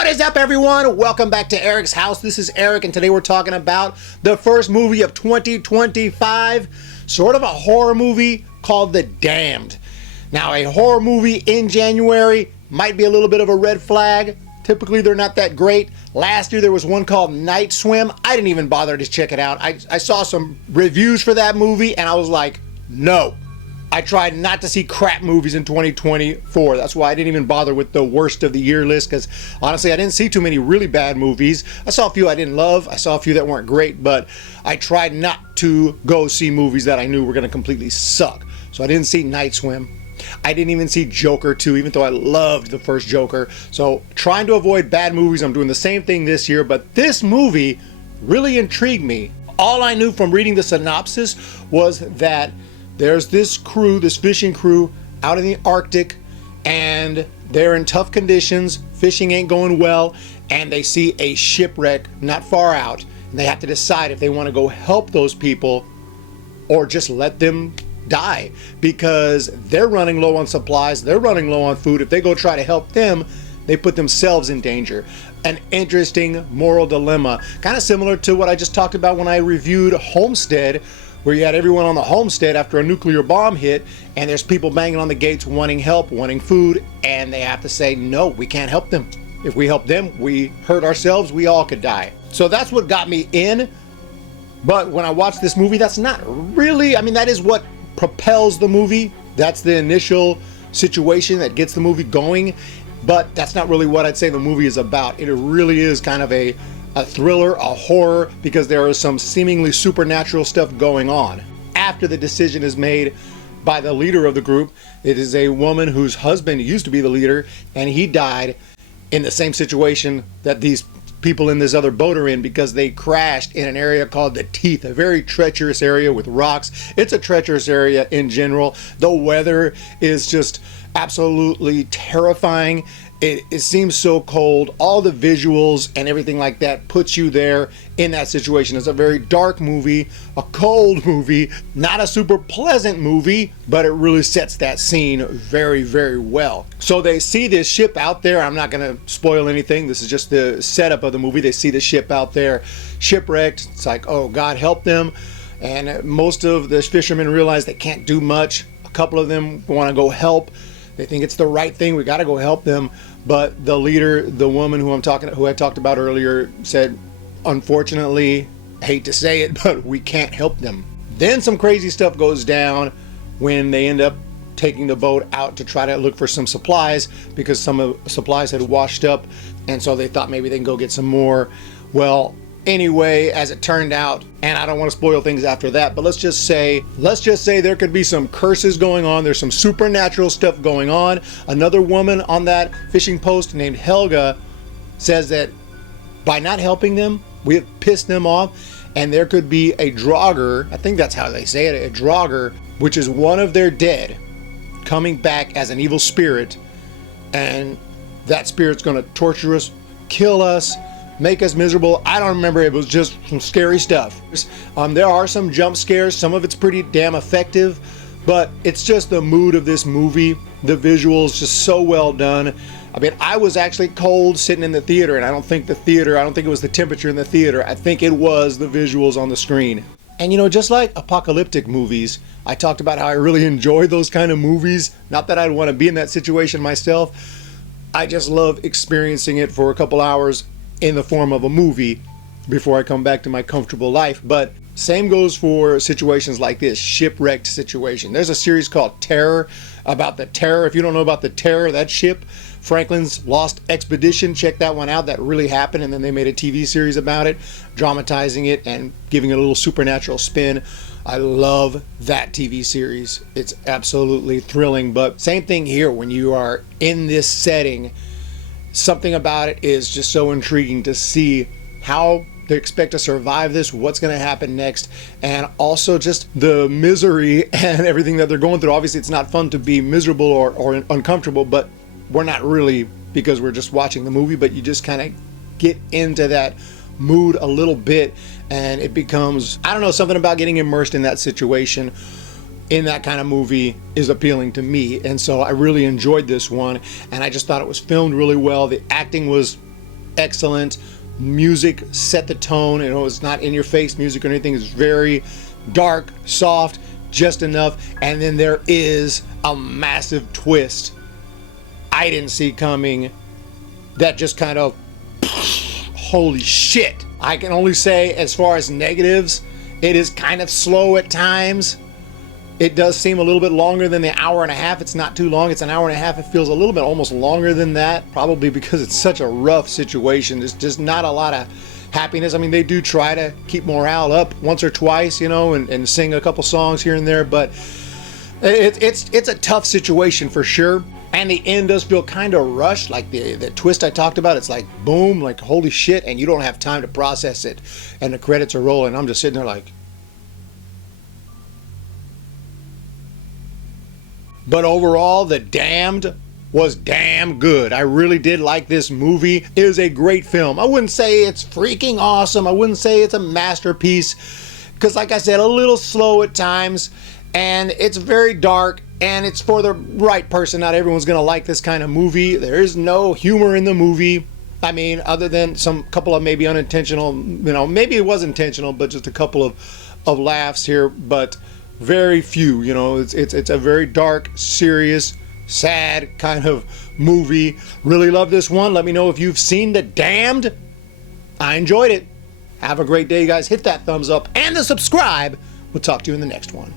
What is up, everyone? Welcome back to Eric's house. This is Eric, and today we're talking about the first movie of 2025, sort of a horror movie called The Damned. Now, a horror movie in January might be a little bit of a red flag. Typically, they're not that great. Last year, there was one called Night Swim. I didn't even bother to check it out. I saw some reviews for that movie, and I was like, no. I tried not to see crap movies in 2024. That's why I didn't even bother with the worst of the year list, because honestly, I didn't see too many really bad movies. I saw a few I didn't love. I saw a few that weren't great, but I tried not to go see movies that I knew were going to completely suck. So I didn't see Night Swim. I didn't even see Joker 2, even though I loved the first Joker. So trying to avoid bad movies, I'm doing the same thing this year, but this movie really intrigued me. All I knew from reading the synopsis was that there's this crew, this fishing crew out in the Arctic, and they're in tough conditions. Fishing ain't going well, and they see a shipwreck not far out, and they have to decide if they want to go help those people or just let them die, because they're running low on supplies, they're running low on food. If they go try to help them, they put themselves in danger. An interesting moral dilemma, kind of similar to what I just talked about when I reviewed Homestead, where you had everyone on the homestead after a nuclear bomb hit, and there's people banging on the gates wanting help, wanting food, and they have to say, no, we can't help them. If we help them, we hurt ourselves, we all could die. So that's what got me in. But when I watched this movie, that's not really, that is what propels the movie. That's the initial situation that gets the movie going, but that's not really what I'd say the movie is about. It really is kind of a thriller, a horror, because there is some seemingly supernatural stuff going on. After the decision is made by the leader of the group, it is a woman whose husband used to be the leader, and he died in the same situation that these people in this other boat are in, because they crashed in an area called the Teeth, a very treacherous area with rocks. It's a treacherous area in general. The weather is just absolutely terrifying. It seems so cold. All the visuals and everything like that puts you there in that situation. It's a very dark movie, a cold movie, not a super pleasant movie, but it really sets that scene very, very well. So they see this ship out there. I'm not going to spoil anything. This is just the setup of the movie. They see the ship out there shipwrecked. It's like, oh, God help them. And most of the fishermen realize they can't do much. A couple of them want to go help. They think it's the right thing. We got to go help them. But the leader, the woman who I talked about earlier, said, unfortunately, hate to say it, but we can't help them. Then some crazy stuff goes down when they end up taking the boat out to try to look for some supplies, because some of the supplies had washed up, and so they thought maybe they can go get some more. Well, anyway, as it turned out, and I don't want to spoil things after that, but let's just say there could be some curses going on. There's some supernatural stuff going on. Another woman on that fishing post named Helga says that by not helping them, we have pissed them off, and there could be a draugr, I think that's how they say it, a draugr, which is one of their dead, coming back as an evil spirit, and that spirit's going to torture us, kill us, make us miserable. I don't remember. It was just some scary stuff. There are some jump scares. Some of it's pretty damn effective, but it's just the mood of this movie. The visuals just so well done. I was actually cold sitting in the theater, and I don't think it was the temperature in the theater. I think it was the visuals on the screen. And just like apocalyptic movies, I talked about how I really enjoy those kind of movies. Not that I'd want to be in that situation myself. I just love experiencing it for a couple hours in the form of a movie before I come back to my comfortable life. But same goes for situations like this, shipwrecked situation. There's a series called Terror, about the Terror. If you don't know about the Terror, that ship, Franklin's Lost Expedition, check that one out. That really happened, and then they made a TV series about it, dramatizing it and giving it a little supernatural spin. I love that TV series. It's absolutely thrilling. But same thing here, when you are in this setting, something about it is just so intriguing to see how they expect to survive this, what's going to happen next, and also just the misery and everything that they're going through. Obviously, it's not fun to be miserable or uncomfortable, but we're not really, because we're just watching the movie, but you just kind of get into that mood a little bit, and it becomes, I don't know, something about getting immersed in that situation in that kind of movie is appealing to me. And so I really enjoyed this one, and I just thought it was filmed really well. The acting was excellent. Music set the tone. You know, it's not in your face music or anything. It's very dark, soft, just enough. And then there is a massive twist I didn't see coming that just kind of, holy shit. I can only say, as far as negatives, it is kind of slow at times. It does seem a little bit longer than the hour and a half. It's not too long. It's an hour and a half. It feels a little bit almost longer than that, probably because it's such a rough situation. There's just not a lot of happiness. I mean, they do try to keep morale up once or twice, you know, and sing a couple songs here and there, but it's a tough situation for sure. And the end does feel kind of rushed, like the twist I talked about. It's like boom, like holy shit, and you don't have time to process it. And the credits are rolling. I'm just sitting there like. But overall, The Damned was damn good. I really did like this movie. It is a great film. I wouldn't say it's freaking awesome. I wouldn't say it's a masterpiece, because like I said, a little slow at times, and it's very dark. And it's for the right person. Not everyone's gonna like this kind of movie. There is no humor in the movie. I mean, other than some couple of maybe unintentional, you know, maybe it was intentional, but just a couple of laughs here, but very few. You know, it's a very dark, serious, sad kind of movie. Really love this one. Let me know if you've seen The Damned. I enjoyed it. Have a great day, guys. Hit that thumbs up and the subscribe. We'll talk to you in the next one.